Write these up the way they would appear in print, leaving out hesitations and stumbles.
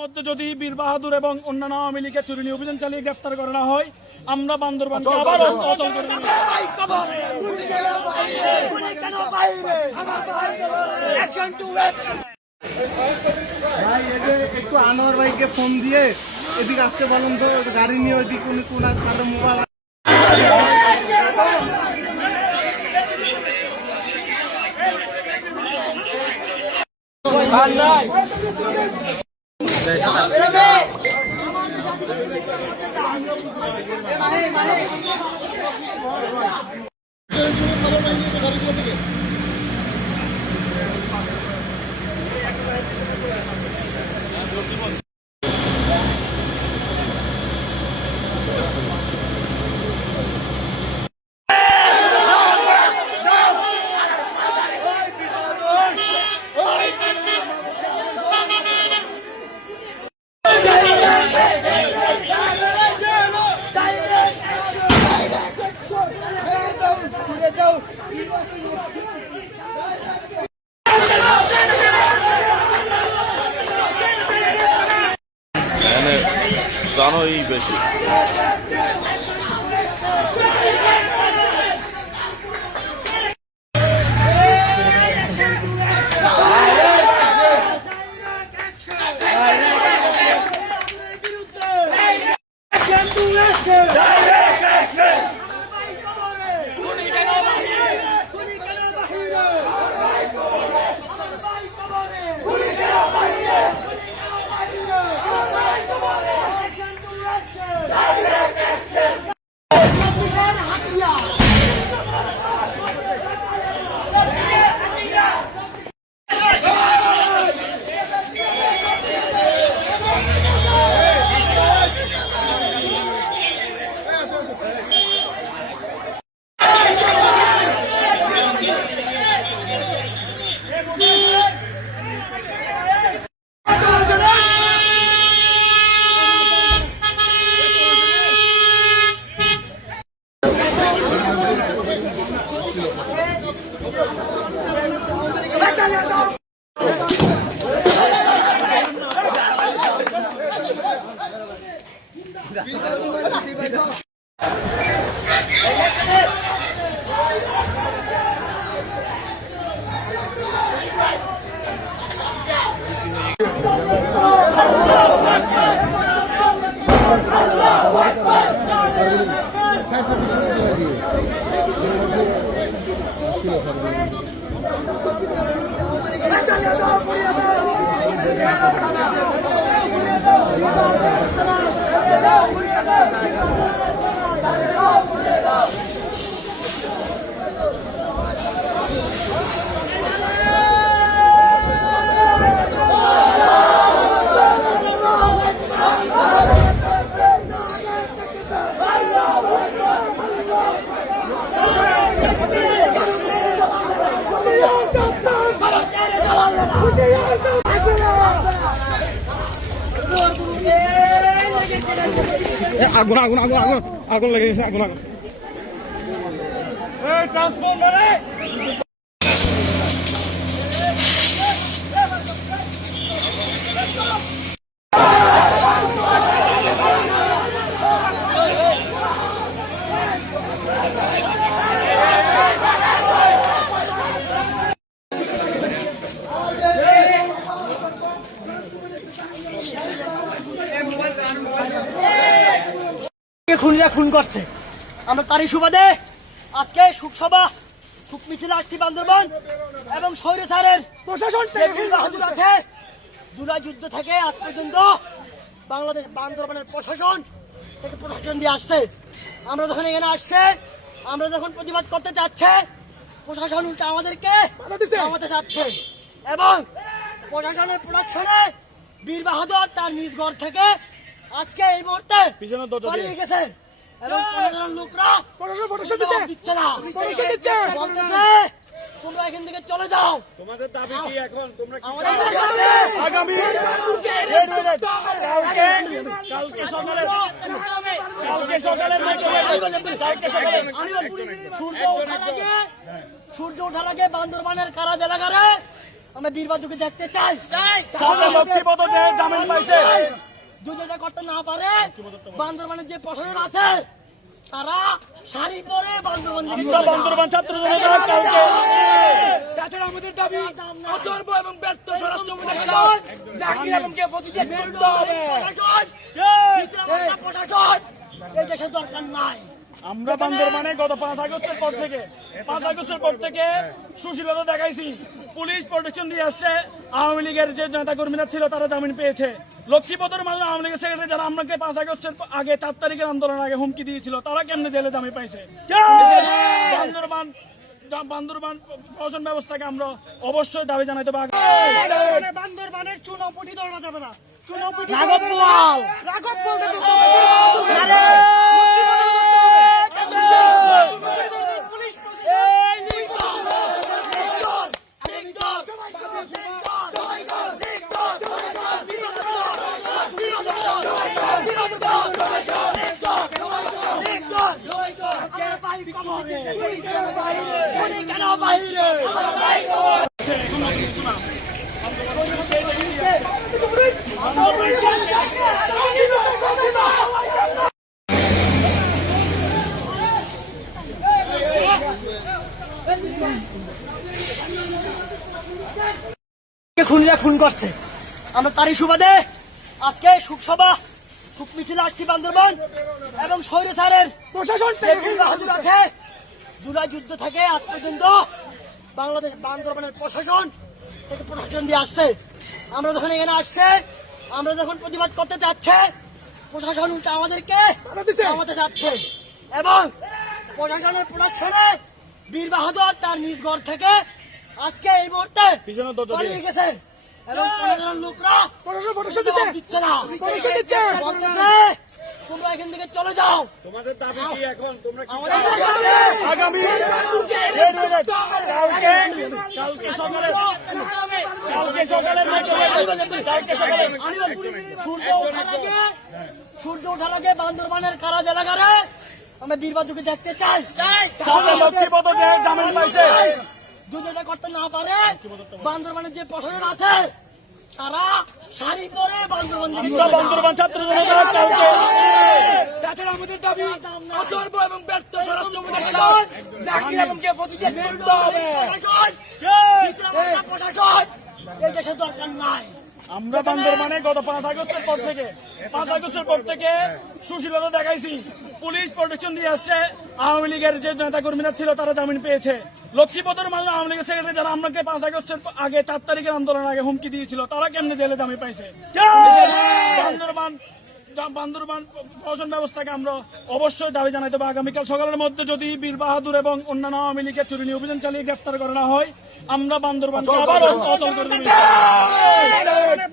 মধ্যে যদি বীর বাহাদুর এবং অন্যান্য আওয়ামী লীগের চুরি নিয়ে অভিযান চালিয়ে গ্রেফতার করা হয়, আমরা বান্দরবানকে আবার অচল করে দেব। ভাই একটু আনোয়ার ভাইকে ফোন দিয়ে এদিকে আসতে বলেন তো, গাড়ি নিয়ে ওইদিকে কোন আছে মোবাইল। জানোই বেশি আগুন আগুন আগুন আগুন আগুন লেগে গেছে, আগুন আগুন। খুনিরা খুন করছে, আমরা তারই সুবাদে আজকে শোকসভা শোক মিছিল আসছি বান্দরবান এবং স্বৈরাচারের প্রশাসন বাহাদুর আছে। জুলাই যুদ্ধ থেকে আজ পর্যন্ত বাংলাদেশ বান্দরবানের প্রশাসন থেকে প্রশাসন দিয়ে আসছে। আমরা যখন এখানে আসছে, আমরা যখন প্রতিবাদ করতে যাচ্ছে, প্রশাসন উল্টা আমাদেরকে থামাতে যাচ্ছে এবং প্রশাসনের প্রোডাকশনে বীর বাহাদুর তার নিজ ঘর থেকে আজকে এই মুহূর্তে পালিয়ে গেছে এবং প্রশাসনের লোকরা দিচ্ছে না, তোমরা এখান থেকে চলে যাও। তোমাদের দাবি কি এখন? তোমরা কি আগামী সূর্য ওঠার আগে বান্দরবানের কারাজ এলাকারে আমরা বীরবাদুকে দেখতে চাই। লক্ষ্মীপদ যে জামিন পাইছে, যদি এটা করতে না পারে বান্দরবানের যে প্রশাসন আছে তারা শাড়ি পরে বান্দরবান ছাত্র জনতা কালকে তাছাড়া আমাদের দাবি অথর্ব এবং ব্যর্থ স্বরাষ্ট্র উপদেষ্টা জাকির আলমকে প্রতিদিন করতে হবে। প্রশাসন এই দেশের দরকার নাই। আমরা বান্দরবানে গত 5 আগস্টের পর থেকে সুশীলতা দেখাইছি। পুলিশ প্রোটেকশন দিয়ে আসছে। আওয়ামী লীগের যে নেতা কর্মীরা ছিল তারা জামিন পেয়েছে। লক্ষ্মীপদর মাঝে আওয়ামী লীগের সেক্রেটারি যারা আমাকে 5 আগস্টের আগে 4 তারিখের আন্দোলনের আগে হুমকি দিয়েছিল তারা কেমনে জেলে জামিন পাইছে। বান্দরবান প্রশাসন ব্যবস্থাকে আমরা অবশ্যই দাবি জানাইতে পারি। বান্দরবানের চুনাপুটি দৌড়া যাবে না। চুনাপুটি রাঘব বোয়াল রাঘব বলতে পুলিশ কেন বাইরে খুনিরা খুন করছে। আমরা তারই সুবাদে আজকে শোকসভা শোক মিছিল আসছি বান্দরবান এবং স্বৈরাচারের প্রশাসন বাহাদুর আছে। জুলাই যুদ্ধ থেকে আজ পর্যন্ত বাংলাদেশ বান্দরবানের প্রশাসন থেকে প্রশাসন দিয়ে আসছে। আমরা যখন এখানে আসছে, আমরা যখন প্রতিবাদ করতে যাচ্ছে, প্রশাসন উল্টা আমাদেরকে আমাদের যাচ্ছে এবং প্রশাসনের প্রোডাকশনে বীর বাহাদুর তার নিজ ঘর থেকে আজকে এই মুহূর্তে পালিয়ে গেছে এবং প্রশাসনের লোকরা জবাব দিচ্ছে না। বলতেছে, তোমরা এখান থেকে চলে যাও। তোমাদের দাবি কি এখন? তোমরা কি আগামী সূর্য ওঠার আগে বান্দরবানের কারাজ এলাকারে আমরা বীরবাদুকে দেখতে চাই। লক্ষ্মীপদ যে জামিন পাইছে, যদি এটা করতে না পারে বান্দরবানের যে প্রশাসন আছে তারা শাড়ি পরে বান্দরবান ছাত্র জনতা কালকে তাছাড়া আমাদের দাবি অথর্ব এবং ব্যর্থ স্বরাষ্ট্র উপদেষ্টা জাকির আলমকে প্রতিদিন করতে হবে। প্রশাসন এই দেশের দরকার নাই। আমরা বান্দরবানে গত 5 আগস্টের পর থেকে সুশীলতা দেখাইছি। পুলিশ প্রোটেকশন দিয়ে আসছে। আওয়ামী লীগের যে নেতা কর্মীরা ছিল তারা জামিন পেয়েছে। লক্ষ্মীপদর মাঝে আওয়ামী লীগের সেক্রেটারি যারা আমাকে 5 আগস্টের আগে 4 তারিখের আন্দোলনের আগে হুমকি দিয়েছিল তারা কেমনে জেলে জামিন পাইছে। বান্দরবান প্রশাসন ব্যবস্থাকে আমরা অবশ্যই দাবি জানাইতে হবে। আগামীকাল সকালের মধ্যে যদি বীর বাহাদুর এবং অন্যান্য আওয়ামী লীগের চুরি নিয়ে অভিযান চালিয়ে গ্রেফতার করা না হয় আমরা বান্দরবানকে আবার অচল করে দেব।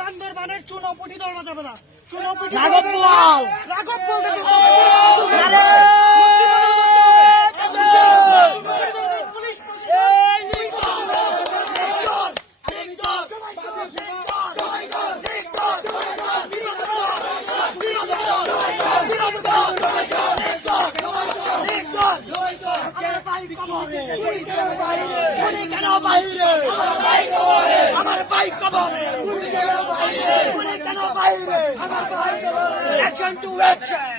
বান্দরবানের চুনাপুটি দৌড়া যাবে না। চুনাপুটি রাঘব বোয়াল রাঘব বলতে পুলিশ কেন বাইরে আমার বাইক কবর কেন বাইরে অ্যাকশন টু অ্যাকশন।